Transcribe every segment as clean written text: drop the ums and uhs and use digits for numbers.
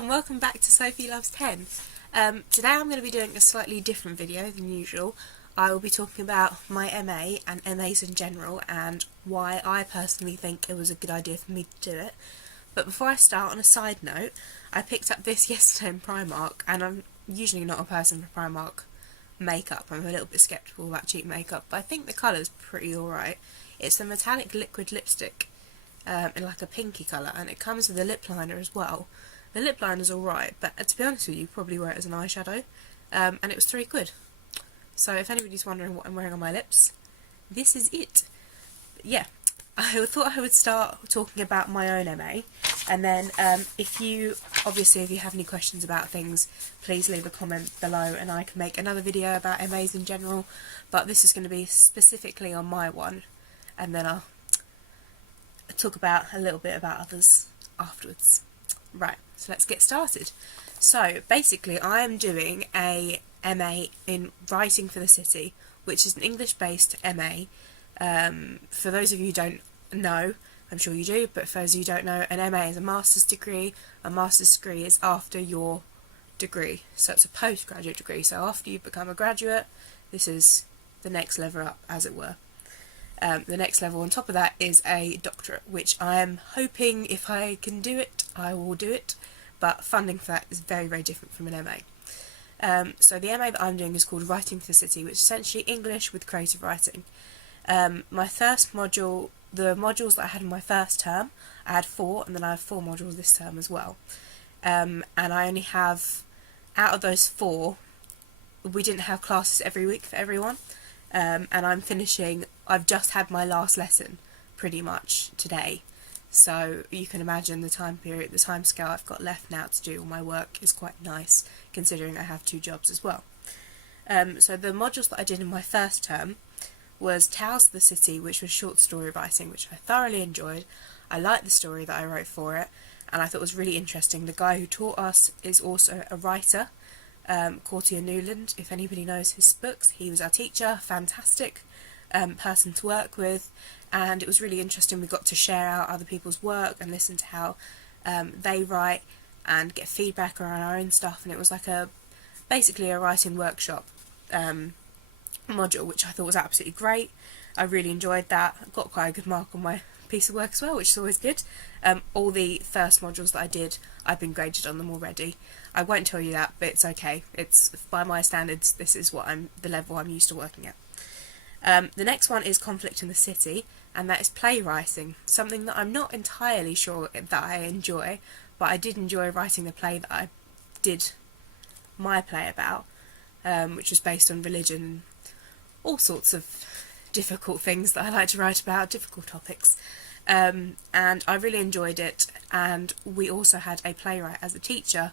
and welcome back to Sophie Loves 10. Today I'm going to be doing a slightly different video than usual. I will be talking about my MA and MAs in general and why I personally think it was a good idea for me to do it. But before I start, on a side note, I picked up this yesterday in Primark, and I'm usually not a person for Primark makeup. I'm a little bit sceptical about cheap makeup, but I think the colour's pretty alright. It's a metallic liquid lipstick in like a pinky colour, and it comes with a lip liner as well. The lip liner's alright, but to be honest with you, probably wear it as an eyeshadow, and it was £3. So if anybody's wondering what I'm wearing on my lips, this is it. But yeah, I thought I would start talking about my own MA, and then if you have any questions about things, please leave a comment below and I can make another video about MAs in general, but this is going to be specifically on my one, and then I'll talk about a little bit about others afterwards. Right, so let's get started. So basically I am doing a MA in Writing for the City, which is an English based MA. For those of you who don't know, I'm sure you do, but for those of you who don't know, an MA is a master's degree. A master's degree is after your degree, so it's a postgraduate degree. So after you become a graduate, this is the next level up, as it were. The next level on top of that is a doctorate, which I am hoping, if I can do it, I will do it, but funding for that is very, very different from an MA. So the MA that I'm doing is called Writing for the City, which is essentially English with creative writing. My first module, the modules that I had in my first term, I had 4, and then I have 4 modules this term as well. And I only have, out of those 4, we didn't have classes every week for everyone. And I've just had my last lesson pretty much today, so you can imagine the time scale I've got left now to do all my work is quite nice, considering I have 2 jobs as well. So the modules that I did in my first term was Tales of the City, which was short story writing, which I thoroughly enjoyed. I liked the story that I wrote for it, and I thought it was really interesting. The guy who taught us is also a writer, Courtier Newland. If anybody knows his books, he was our teacher, fantastic person to work with, and it was really interesting. We got to share out other people's work and listen to how they write and get feedback around our own stuff, and it was like basically a writing workshop module, which I thought was absolutely great. I really enjoyed that. I got quite a good mark on my piece of work as well, which is always good. All the first modules that I did, I've been graded on them already. I won't tell you that, but it's okay. It's, by my standards, this is the level I'm used to working at. The next one is Conflict in the City, and that is playwriting, something that I'm not entirely sure that I enjoy, but I did enjoy writing the play that I did my play about, which was based on religion, all sorts of difficult things that I like to write about, difficult topics, and I really enjoyed it. And we also had a playwright as a teacher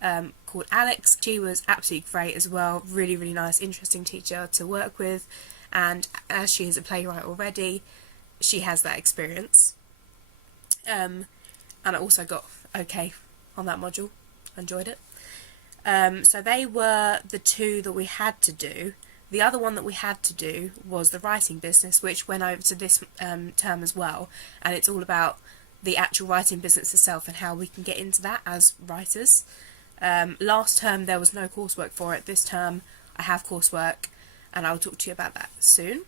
called Alex. She was absolutely great as well, really, really nice, interesting teacher to work with, and as she is a playwright already, she has that experience, and I also got okay on that module. I enjoyed it. So they were the 2 that we had to do. The other one that we had to do was the writing business, which went over to this term as well, and it's all about the actual writing business itself and how we can get into that as writers. Last term there was no coursework for it. This term I have coursework, and I'll talk to you about that soon.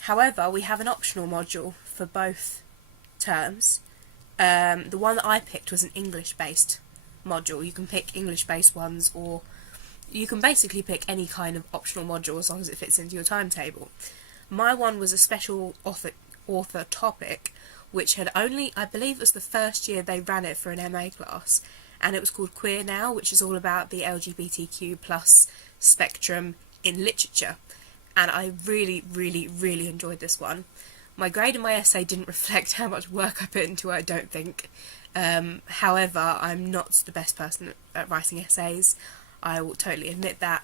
However, we have an optional module for both terms. The one that I picked was an English-based module. You can pick English-based ones, or you can basically pick any kind of optional module as long as it fits into your timetable. My one was a special author topic, which had only, I believe it was the first year they ran it for an MA class, and it was called Queer Now, which is all about the LGBTQ plus spectrum in literature, and I really, really, really enjoyed this one. My grade in my essay didn't reflect how much work I put into it, I don't think. However, I'm not the best person at writing essays. I will totally admit that.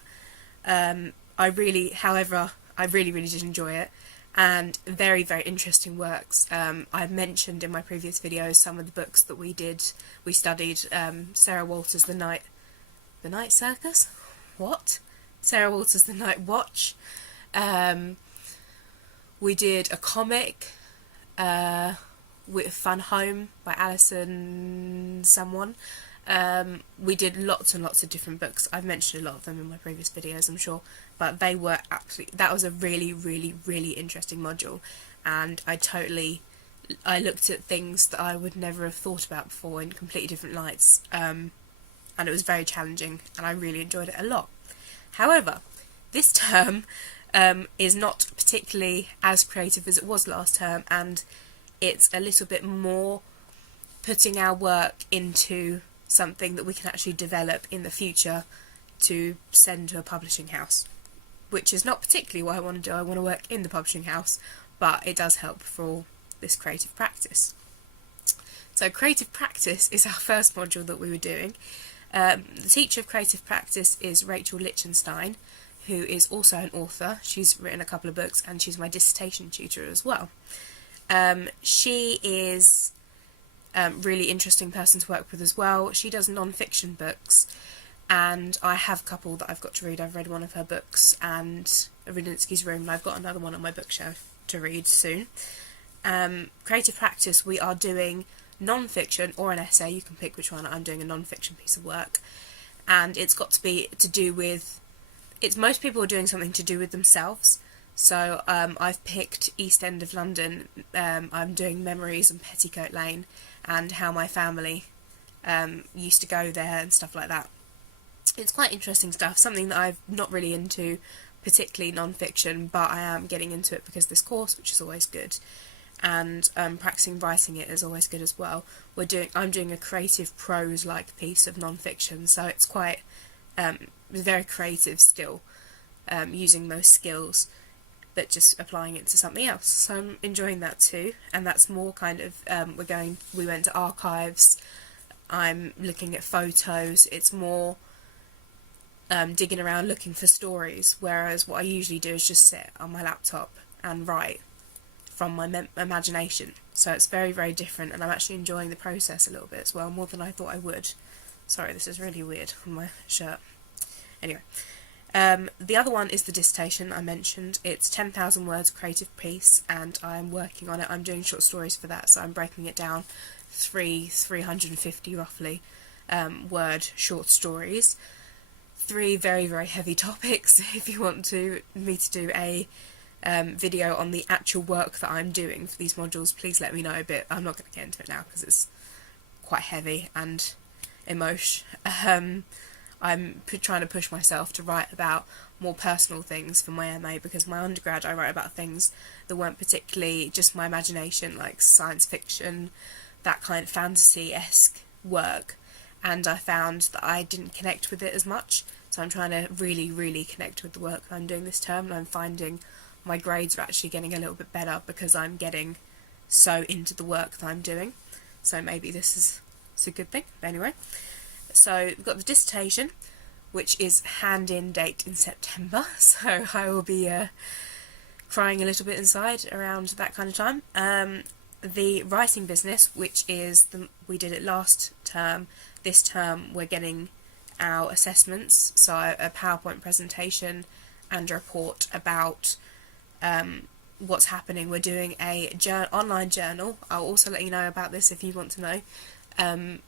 I really did enjoy it, and very, very interesting works. I've mentioned in my previous videos some of the books that we studied. Sarah Walters' The Night Circus? What? Sarah Walters' The Night Watch. We did a comic, with Fun Home by Alison someone. We did lots and lots of different books. I've mentioned a lot of them in my previous videos, I'm sure, but they were absolutely, that was a really, really, really interesting module, and I looked at things that I would never have thought about before in completely different lights, and it was very challenging, and I really enjoyed it a lot. However, this term is not particularly as creative as it was last term, and it's a little bit more putting our work into something that we can actually develop in the future to send to a publishing house, which is not particularly what I want to do. I want to work in the publishing house, but it does help for all this creative practice. So creative practice is our first module that we were doing. The teacher of creative practice is Rachel Lichtenstein, who is also an author. She's written a couple of books, and she's my dissertation tutor as well. She is a really interesting person to work with as well. She does non-fiction books, and I have a couple that I've got to read. I've read one of her books, and Rudinski's Room, and I've got another one on my bookshelf to read soon. Creative practice, we are doing non-fiction or an essay. You can pick which one. I'm doing a non-fiction piece of work, and it's got to be to do with, most people are doing something to do with themselves. So I've picked East End of London. I'm doing Memories and Petticoat Lane, and how my family used to go there and stuff like that. It's quite interesting stuff, something that I'm not really into, particularly non-fiction, but I am getting into it because of this course, which is always good. And practicing writing it is always good as well. I'm doing a creative prose-like piece of non-fiction, so it's quite very creative still, using those skills, but just applying it to something else. So I'm enjoying that too, and that's more kind of, we went to archives, I'm looking at photos, it's more digging around looking for stories, whereas what I usually do is just sit on my laptop and write from my imagination. So it's very, very different, and I'm actually enjoying the process a little bit as well, more than I thought I would. Sorry, this is really weird on my shirt. Anyway. The other one is the dissertation I mentioned. It's 10,000 words creative piece, and I'm working on it. I'm doing short stories for that, so I'm breaking it down 350 roughly word short stories. 3 very, very heavy topics. If you want me to do a video on the actual work that I'm doing for these modules, please let me know, but I'm not going to get into it now because it's quite heavy and emotional. I'm trying to push myself to write about more personal things for my MA, because my undergrad I wrote about things that weren't particularly just my imagination, like science fiction, that kind of fantasy-esque work, and I found that I didn't connect with it as much. So I'm trying to really, really connect with the work I'm doing this term, and I'm finding my grades are actually getting a little bit better because I'm getting so into the work that I'm doing. So maybe this is a good thing. But anyway, so we've got the dissertation, which is hand-in date in September, so I will be crying a little bit inside around that kind of time. The writing business, which is, we did it last term, this term we're getting our assessments, so a PowerPoint presentation and a report about what's happening. We're doing a online journal. I'll also let you know about this if you want to know.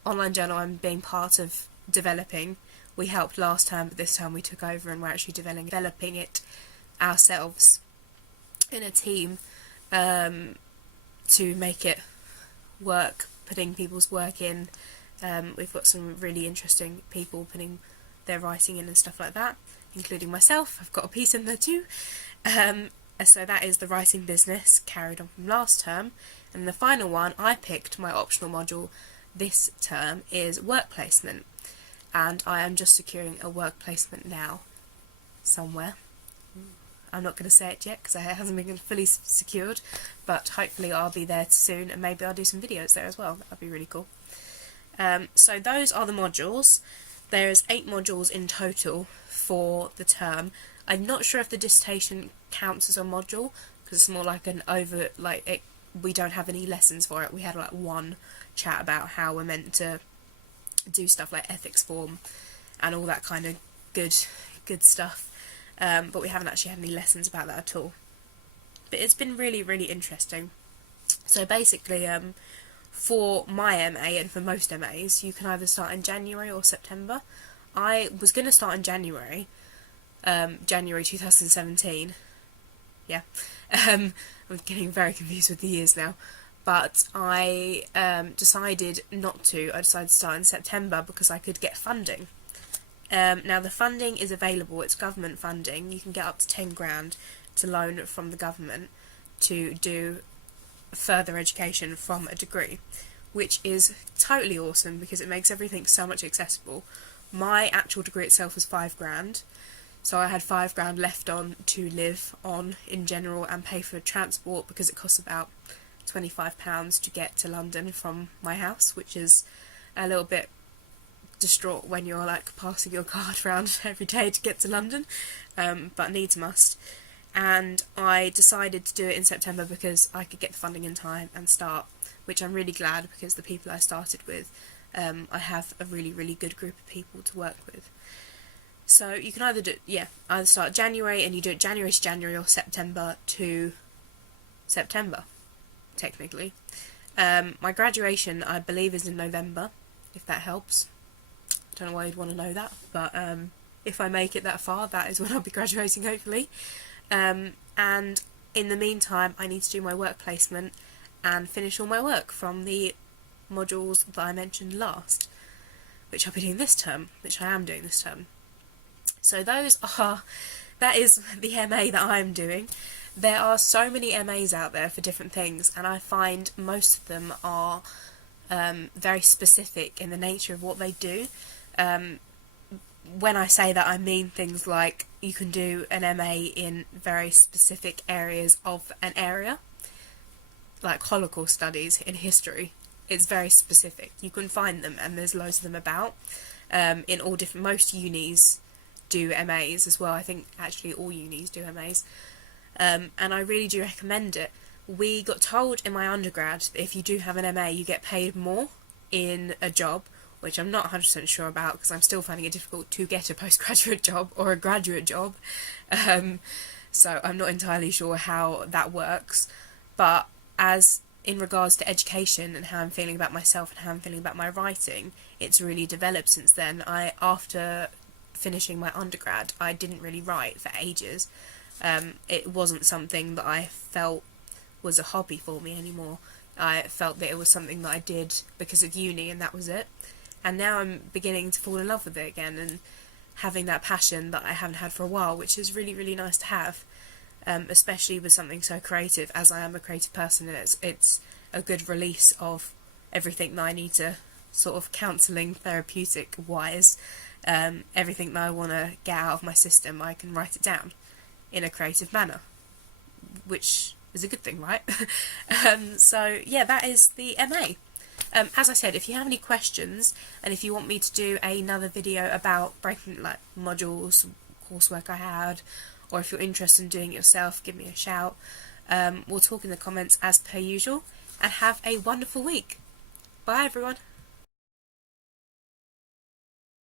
Online journal I'm being part of developing. We helped last term, but this term we took over and we're actually developing it ourselves in a team to make it work, putting people's work in. We've got some really interesting people putting their writing in and stuff like that, including myself. I've got a piece in there too. So that is the writing business, carried on from last term. And the final one I picked, my optional module this term, is work placement. And I am just securing a work placement now, somewhere. I'm not going to say it yet because it hasn't been fully secured, but hopefully I'll be there soon, and maybe I'll do some videos there as well. That would be really cool. So those are the modules. There's 8 modules in total for the term. I'm not sure if the dissertation counts as a module, because it's more like we don't have any lessons for it. We had like one chat about how we're meant to do stuff like ethics form and all that kind of good stuff, but we haven't actually had any lessons about that at all. But it's been really, really interesting. So basically, for my MA and for most MAs, you can either start in January or September. I was going to start in January, January 2017. Yeah, I'm getting very confused with the years now. But I decided not to. I decided to start in September because I could get funding. Now the funding is available. It's government funding. You can get up to 10 grand to loan from the government to do further education from a degree, which is totally awesome because it makes everything so much accessible. My actual degree itself was 5 grand, so I had 5 grand left on to live on in general and pay for transport because it costs about £25 to get to London from my house, which is a little bit distraught when you're like passing your card around every day to get to London, but needs must. And I decided to do it in September because I could get the funding in time and start, which I'm really glad because the people I started with, I have a really, really good group of people to work with. So you can either either start January and you do it January to January or September to September, technically. My graduation, I believe, is in November, if that helps. I don't know why you'd want to know that, but if I make it that far, that is when I'll be graduating, hopefully. And in the meantime, I need to do my work placement and finish all my work from the modules that I mentioned last, which I'll be doing this term, which I am doing this term. So that is the MA that I'm doing. There are so many MAs out there for different things, and I find most of them are very specific in the nature of what they do. When I say that, I mean things like you can do an MA in very specific areas of an area, like Holocaust studies in history. It's very specific. You can find them, and there's loads of them about. In all different, most unis do MAs as well. I think actually all unis do MAs, and I really do recommend it. We got told in my undergrad that if you do have an MA, you get paid more in a job, which I'm not 100% sure about because I'm still finding it difficult to get a postgraduate job or a graduate job. So I'm not entirely sure how that works. But as in regards to education and how I'm feeling about myself and how I'm feeling about my writing, it's really developed since then. After finishing my undergrad, I didn't really write for ages. It wasn't something that I felt was a hobby for me anymore. I felt that it was something that I did because of uni and that was it. And now I'm beginning to fall in love with it again and having that passion that I haven't had for a while, which is really, really nice to have, especially with something so creative, as I am a creative person, and it's a good release of everything that I need to sort of counselling, therapeutic-wise, everything that I want to get out of my system, I can write it down in a creative manner, which is a good thing, right? So yeah, that is the MA. As I said, if you have any questions and if you want me to do another video about breaking like modules, coursework I had, or if you're interested in doing it yourself, give me a shout. We'll talk in the comments as per usual, and have a wonderful week. Bye everyone.